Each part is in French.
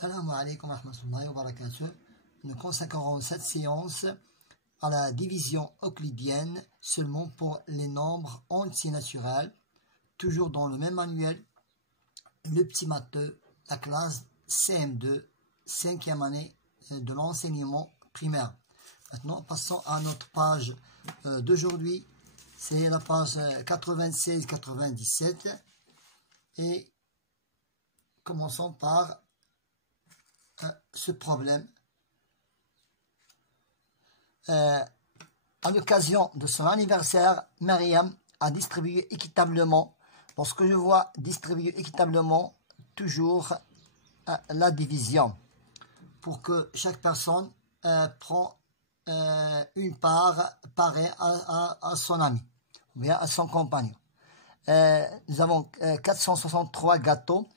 Salam alaikum wa rahmatullahi wa barakatuh. Nous consacrerons cette séance à la division euclidienne seulement pour les nombres entiers naturels, toujours dans le même manuel, le petit matheux, la classe CM2, 5e année de l'enseignement primaire. Maintenant, passons à notre page d'aujourd'hui. C'est la page 96-97 et commençons par ce problème. À l'occasion de son anniversaire, Myriam a distribué équitablement. Lorsque je vois distribuer équitablement, toujours la division, pour que chaque personne prend une part pareille à son ami, ou bien à son compagnon. Nous avons 463 gâteaux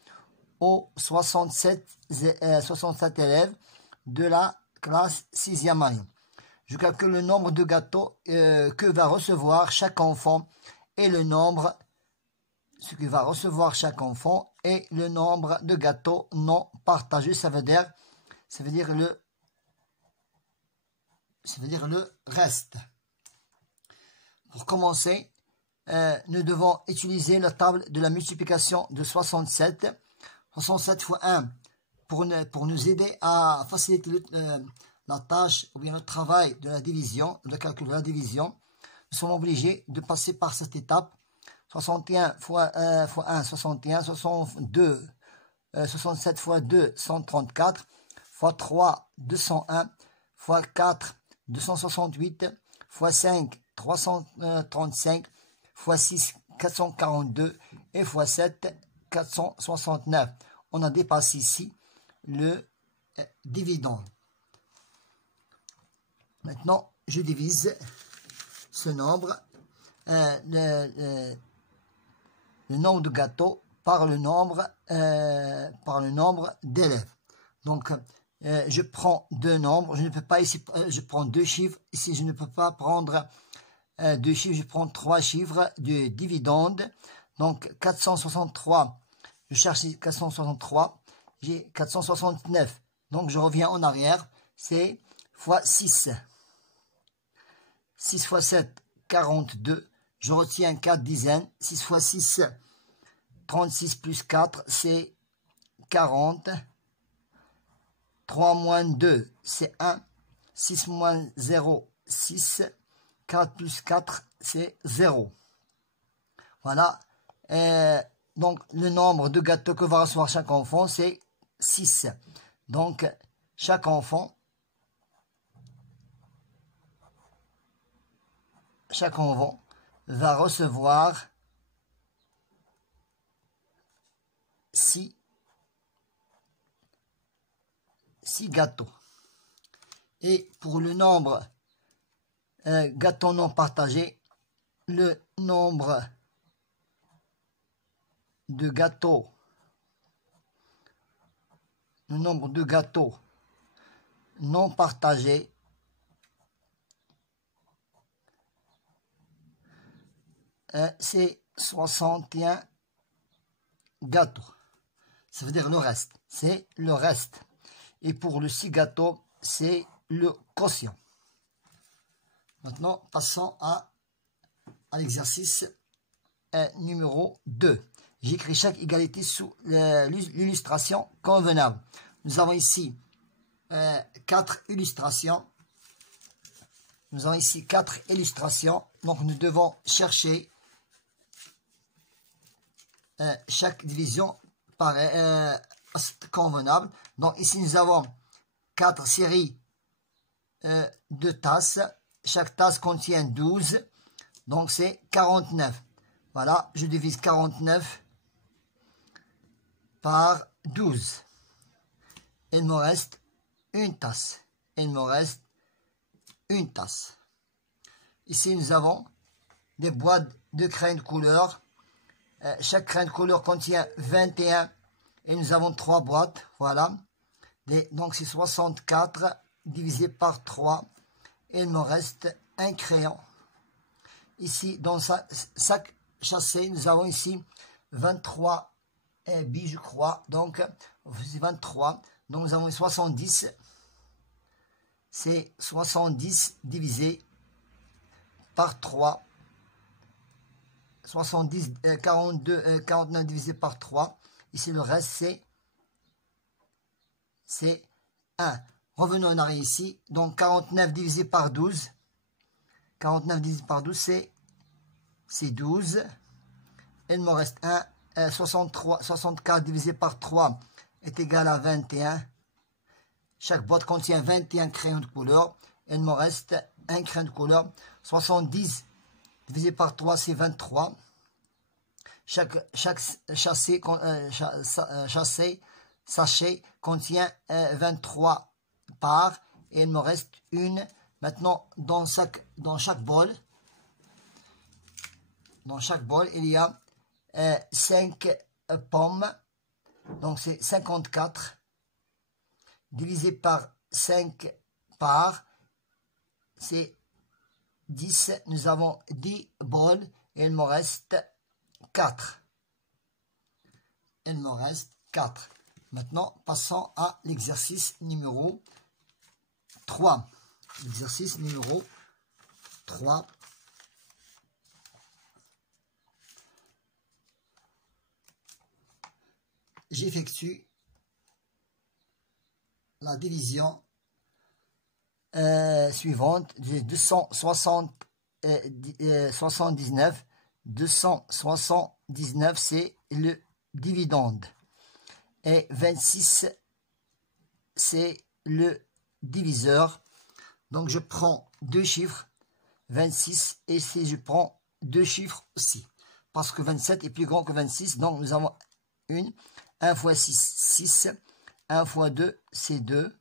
aux 67 élèves de la classe 6e année. Je calcule le nombre de gâteaux que va recevoir chaque enfant et le nombre, ce que va recevoir chaque enfant et le nombre de gâteaux non partagés. Ça veut dire le reste. Pour commencer, nous devons utiliser la table de la multiplication de 67. 67 fois 1 pour nous aider à faciliter la tâche ou bien le travail de la division, le calcul de la division. Nous sommes obligés de passer par cette étape. 61 fois 1, 61, 62, 67 fois 2, 134, fois 3, 201, fois 4, 268, fois 5, 335, fois 6, 442 et fois 7, 469. On a dépassé ici le dividende. Maintenant, je divise ce nombre, le nombre de gâteaux par le nombre d'élèves. Donc, je prends deux nombres. Je ne peux pas ici, je prends deux chiffres. Ici, je ne peux pas prendre deux chiffres. Je prends trois chiffres de dividende. Donc, 463. Je cherche 463. J'ai 469. Donc, je reviens en arrière. C'est fois 6. 6 fois 7, 42. Je retiens 4 dizaines. 6 fois 6, 36 plus 4, c'est 40. 3 moins 2, c'est 1. 6 moins 0, 6. 4 plus 4, c'est 0. Voilà. Donc, le nombre de gâteaux que va recevoir chaque enfant, c'est 6. Donc, chaque enfant va recevoir 6 gâteaux. Et pour le nombre gâteaux non partagés, le nombre de gâteaux non partagés c'est 61 gâteaux. Ça veut dire le reste. C'est le reste. Et pour le 6 gâteaux, c'est le quotient. Maintenant, passons à l'exercice numéro 2. J'écris chaque égalité sous l'illustration convenable. Nous avons ici 4 illustrations. Donc, nous devons chercher chaque division convenable. Donc, ici, nous avons 4 séries de tasses. Chaque tasse contient 12. Donc, c'est 49. Voilà, je divise 49 par 12. Il me reste une tasse. Ici, nous avons des boîtes de crayons de couleur. Chaque crayon de couleur contient 21 et nous avons 3 boîtes. Voilà. Donc, c'est 64 divisé par 3. Et il me reste un crayon. Ici, dans chaque chassé, nous avons ici 23 billes, je crois. Donc, 23. Donc nous avons 70. C'est 70 divisé par 3. 70, 49 divisé par 3. Ici, le reste, c'est 1. Revenons en arrière ici. Donc, 49 divisé par 12. 49 divisé par 12, c'est 12. Il me reste 1. 64 divisé par 3 est égal à 21. Chaque boîte contient 21 crayons de couleur. Il me reste un crayon de couleur. 70 divisé par 3, c'est 23. Chaque sachet contient 23 parts. Et il me reste une. Maintenant, dans chaque bol, il y a 5 pommes. Donc, c'est 54. Divisé par 5 parts, c'est 10. Nous avons 10 bols et il me reste 4. Il me reste 4. Maintenant, passons à l'exercice numéro 3. L'exercice numéro 3. J'effectue la division suivante, 279. 279, c'est le dividende. Et 26, c'est le diviseur. Donc, je prends deux chiffres, 26, et si je prends deux chiffres aussi. Parce que 27 est plus grand que 26, donc nous avons 1 fois 6, 6. 1 fois 2, c'est 2.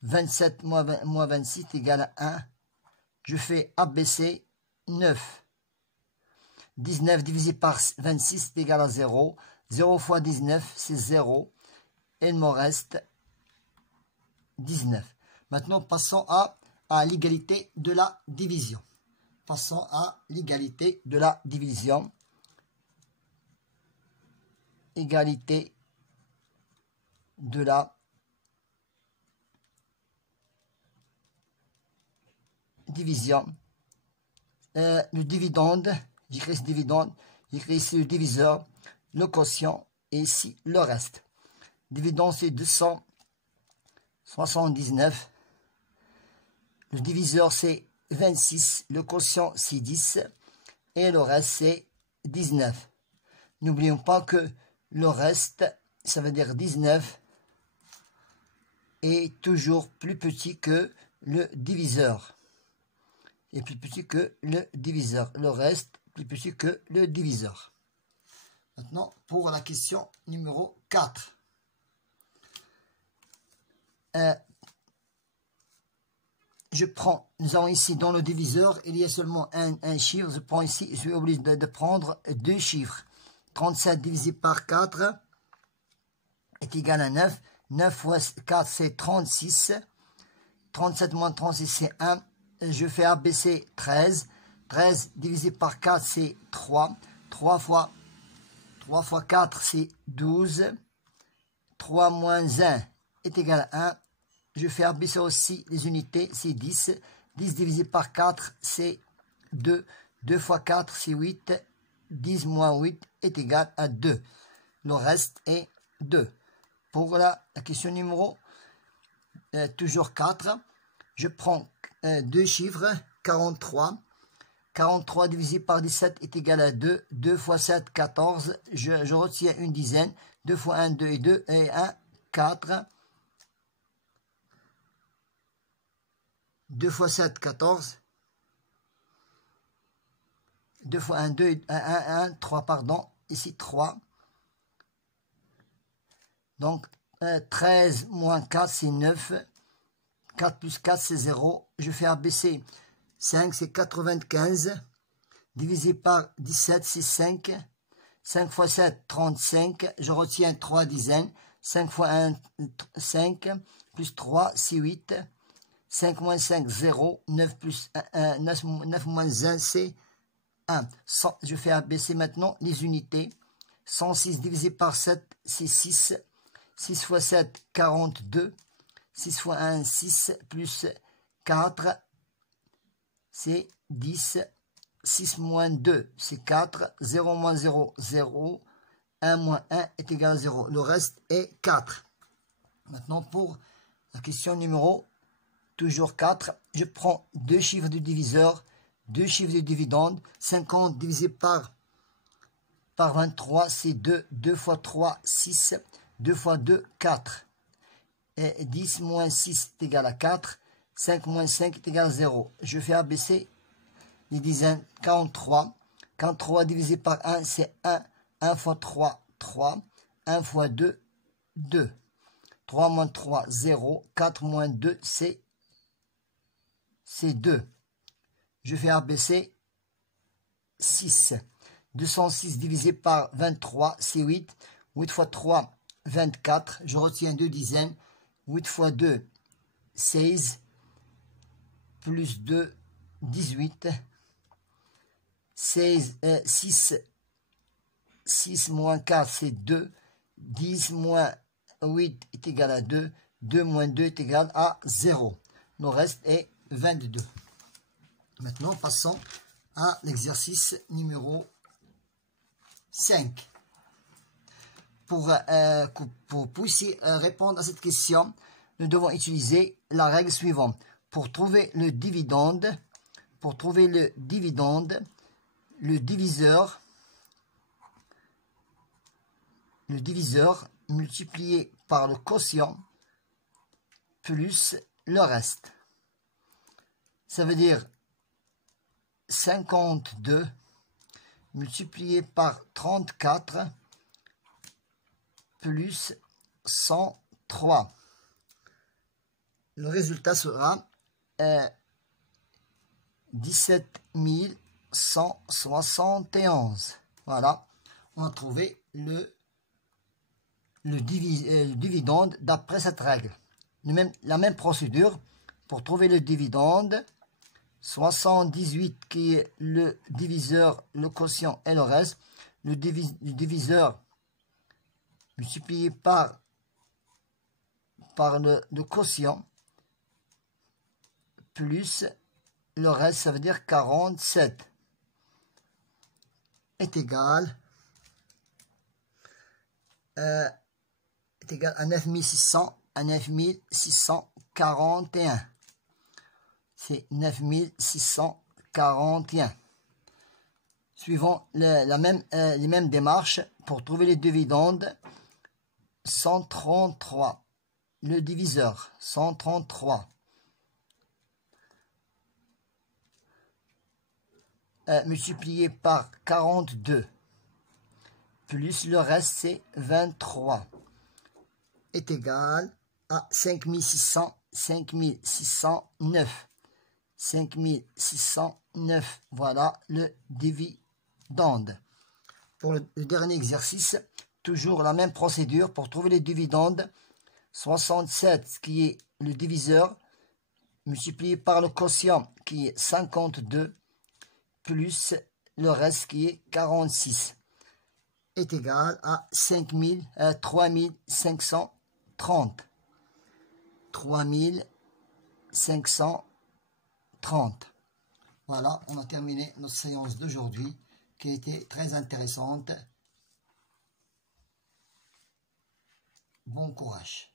27 moins 26 est égal à 1. Je fais ABC 9. 19 divisé par 26 est égal à 0. 0 fois 19, c'est 0. Il me reste 19. Maintenant, passons à l'égalité de la division. Passons à l'égalité de la division. Égalité de la division. Le dividende, j'écris ce dividende, j'écris ici le diviseur, le quotient et ici le reste. Dividende, c'est 279. Le diviseur, c'est 26. Le quotient, c'est 10. Et le reste, c'est 19. N'oublions pas que le reste, ça veut dire 19, est toujours plus petit que le diviseur. Et plus petit que le diviseur. Le reste, plus petit que le diviseur. Maintenant, pour la question numéro 4. Nous avons ici dans le diviseur, il y a seulement un chiffre. Je prends ici, je suis obligé de prendre deux chiffres. 37 divisé par 4 est égal à 9. 9 fois 4, c'est 36. 37 moins 36, c'est 1. Je fais ABC 13. 13 divisé par 4, c'est 3. 3 fois 4, c'est 12. 3 moins 1 est égal à 1. Je fais ABC aussi les unités, c'est 10. 10 divisé par 4, c'est 2. 2 fois 4, c'est 8. 10 moins 8 est égal à 2. Le reste est 2. Pour la question numéro toujours 4, je prends deux chiffres, 43. 43 divisé par 17 est égal à 2. 2 fois 7, 14. Je retiens une dizaine. 2 fois 1, 2 et 2. Et 1, 4. 2 fois 7, 14. 2 fois 1, 2, 1, 3, pardon. Ici, 3. Donc, 13 moins 4, c'est 9. 4 plus 4, c'est 0. Je fais ABC. 5, c'est 95. Divisé par 17, c'est 5. 5 fois 7, 35. Je retiens 3 dizaines. 5 fois 1, 5. Plus 3, c'est 8. 5 moins 5, 0. 9 plus 1, 9 moins 1, c'est 1. Je fais ABC maintenant les unités. 106 divisé par 7, c'est 6. 6 fois 7, 42. 6 fois 1, 6, plus 4, c'est 10. 6 moins 2, c'est 4. 0 moins 0, 0. 1 moins 1 est égal à 0. Le reste est 4. Maintenant, pour la question numéro toujours 4, je prends deux chiffres du diviseur, deux chiffres du dividende. 50 divisé par 23, c'est 2. 2 fois 3, 6. 2 fois 2, 4. Et 10 moins 6 est égal à 4. 5 moins 5 est égal à 0. Je fais abaisser les dizaines. 43. 43 divisé par 1, c'est 1. 1 fois 3, 3. 1 fois 2, 2. 3 moins 3, 0. 4 moins 2, c'est 2. Je fais abaisser 6. 206 divisé par 23, c'est 8. 8 fois 3, 24. Je retiens 2 dizaines. 8 fois 2, 16. Plus 2, 18. 6 moins 4, c'est 2. 10 moins 8 est égal à 2. 2 moins 2 est égal à 0. Le reste est 22. Maintenant, passons à l'exercice numéro 5. Pour répondre à cette question, nous devons utiliser la règle suivante. Pour trouver le dividende, le diviseur multiplié par le quotient plus le reste. Ça veut dire 52 multiplié par 34 plus 103. Le résultat sera 17 171. Voilà, on a trouvé le dividende d'après cette règle. La même procédure pour trouver le dividende. 78 qui est le diviseur, le quotient et le reste. Le diviseur multiplié par le quotient plus le reste, ça veut dire 47 est égal à 9600 à 9641. C'est 9641. Suivant les mêmes démarches pour trouver les dividendes. 133. Le diviseur 133. Multiplié par 42. Plus le reste, c'est 23. Est égal à 5600, 5609. 5609. Voilà le dividende. Pour le dernier exercice, toujours la même procédure pour trouver les dividendes. 67 qui est le diviseur multiplié par le quotient qui est 52 plus le reste qui est 46 est égal à 3530. 3530. Voilà, on a terminé notre séance d'aujourd'hui qui a été très intéressante. Bon courage.